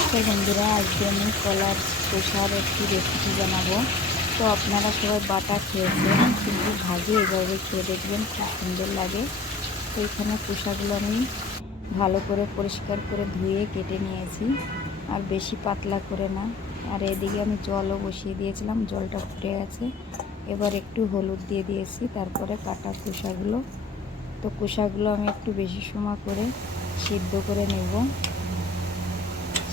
নমস্কার বন্ধুরা, আজকে আমি কলার খোসার একটি রেসিপি বানাবো। তো আপনারা সবাই বাটা খেয়েছেন, কিন্তু ভাজি এভাবে খেয়ে দেখবেন, খুব সুন্দর লাগে। তো এখানে খোসাগুলো আমি ভালো করে পরিষ্কার করে ধুয়ে কেটে নিয়েছি, আর বেশি পাতলা করে না। আর এদিকে আমি জলও বসিয়ে দিয়েছিলাম, জলটা ফুটে গেছে। এবার একটু হলুদ দিয়ে দিয়েছি, তারপরে কাটা খোসাগুলো। তো খোসাগুলো আমি একটু বেশি সময় করে সিদ্ধ করে নেব।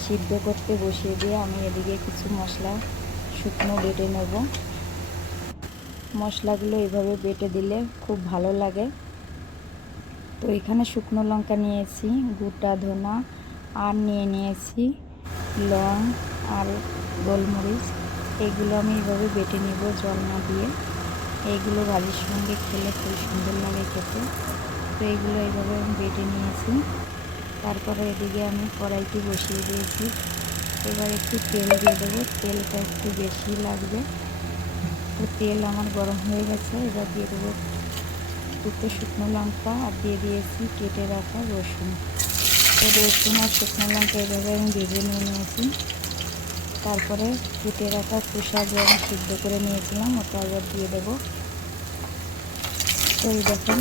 সিদ্ধ করতে বসিয়ে দিয়ে আমি এদিকে কিছু মশলা শুকনো বেটে নেব। মশলাগুলো এভাবে বেটে দিলে খুব ভালো লাগে। তো এখানে শুকনো লঙ্কা নিয়েছি, গোটা ধনা, আর নিয়েছি লং আর গোলমরিচ। এগুলো আমি এভাবে বেটে নেব জল না দিয়ে। এইগুলো ভাজির সঙ্গে খেলে খুব সুন্দর লাগে খেতে। তো এইগুলো এইভাবে আমি বেটে নিয়েছি। তারপরে এদিকে আমি কড়াইতে বসিয়ে দিয়েছি। এবার একটু তেল দিয়ে দেবো, তেলটা একটু বেশি লাগবে। তো তেল আমার গরম হয়ে গেছে, এবার দিয়ে দেবো দুটো শুকনো লঙ্কা, আর দিয়ে দিয়েছি কেটে রাখা রসুন। তো রসুন আর শুকনো লঙ্কা এভাবে আমি ভেজে নিয়েছি। তারপরে কেটে রাখা খোসা যে আমি সিদ্ধ করে নিয়েছিলাম ওটা এবার দিয়ে দেবো। তো এই দেখুন,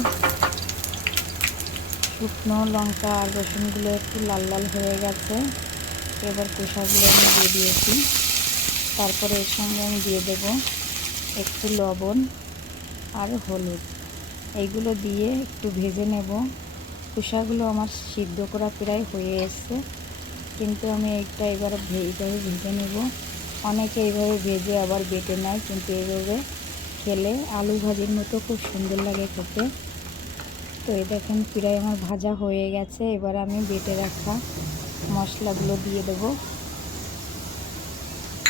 শুকনো লঙ্কা আর রসুনগুলো একটু লাল লাল হয়ে গেছে। এবার খোসাগুলো আমি দিয়ে দিয়েছি। তারপরে এর সঙ্গে আমি দিয়ে দেব একটু লবণ আর হলুদ। এইগুলো দিয়ে একটু ভেজে নেব। খোসাগুলো আমার সিদ্ধ করা প্রায় হয়ে এসছে, কিন্তু আমি এইটা এইভাবে ভেজে নেব। অনেকে এইভাবে ভেজে আবার বেটে নেয়, কিন্তু এইভাবে খেলে আলু ভাজির মতো খুব সুন্দর লাগে খেতে। তো এই দেখেন প্রায় আমার ভাজা হয়ে গেছে। এবার আমি বেটে রাখা মশলাগুলো দিয়ে দেবো।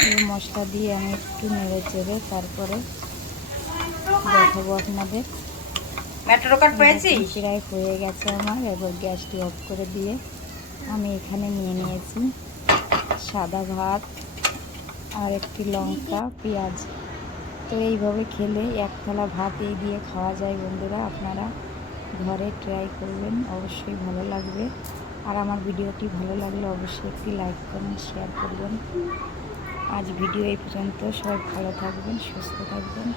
এই মশলা দিয়ে আমি একটু নেড়ে চেড়ে তারপরে দেখাবো আপনাদের। প্রায় হয়ে গেছে আমার। এবার গ্যাসটি অফ করে দিয়ে আমি এখানে নিয়ে নিয়েছি সাদা ভাত আর একটি লঙ্কা, পেঁয়াজ। তো এইভাবে খেলে এক থালা ভাত এই দিয়ে খাওয়া যায় বন্ধুরা। আপনারা ঘরে ট্রাই করবেন, অবশ্যই ভালো লাগবে। আর আমার ভিডিওটি ভালো লাগলে অবশ্যই একটি লাইক কমেন্ট শেয়ার করবেন। আজ ভিডিও এই পর্যন্ত। সবাই ভালো থাকবেন, সুস্থ থাকবেন।